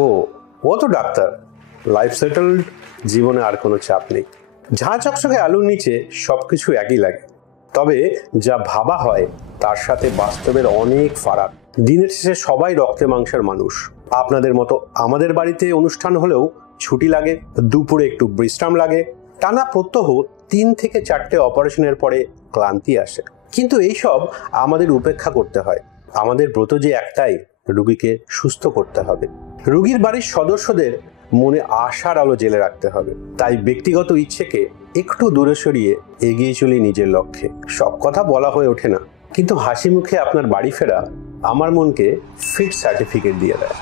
ও ও তো doctor, life settled, জীবনে আর কোনো চাপ নেই। ঝাঁ চকচকে আলুর নিচে সবকিছু একই লাগে, তবে যা ভাবা হয় তার সাথে বাস্তবের অনেক ফারাক। দিনের শেষে সবাই রক্তে মাংসের মানুষ। আপনাদের মতো আমাদের বাড়িতে অনুষ্ঠান হলেও ছুটি লাগে, দুপুরে একটু বিশ্রাম লাগে, টানা প্রত্যহ 3 থেকে 4টে অপারেশনের পরে ক্লান্তি আসে। কিন্তু এইসব আমাদের উপেক্ষা করতে হয়। আমাদের ব্রত যে একটাই, রোগীকে সুস্থ করতে হবে। রোগীর বাড়ির সদস্যদের মনে আশার আলো জ্বেলে রাখতে হবে। তাই ব্যক্তিগত ইচ্ছেকে একটু দূরে সরিয়ে এগিয়ে চলি নিজের লক্ষ্যে। সব কথা বলা হয়ে ওঠে না, কিন্তু হাসি মুখে আপনার বাড়ি ফেরা আমার মনকে ফিট সার্টিফিকেট দিয়ে দেয়।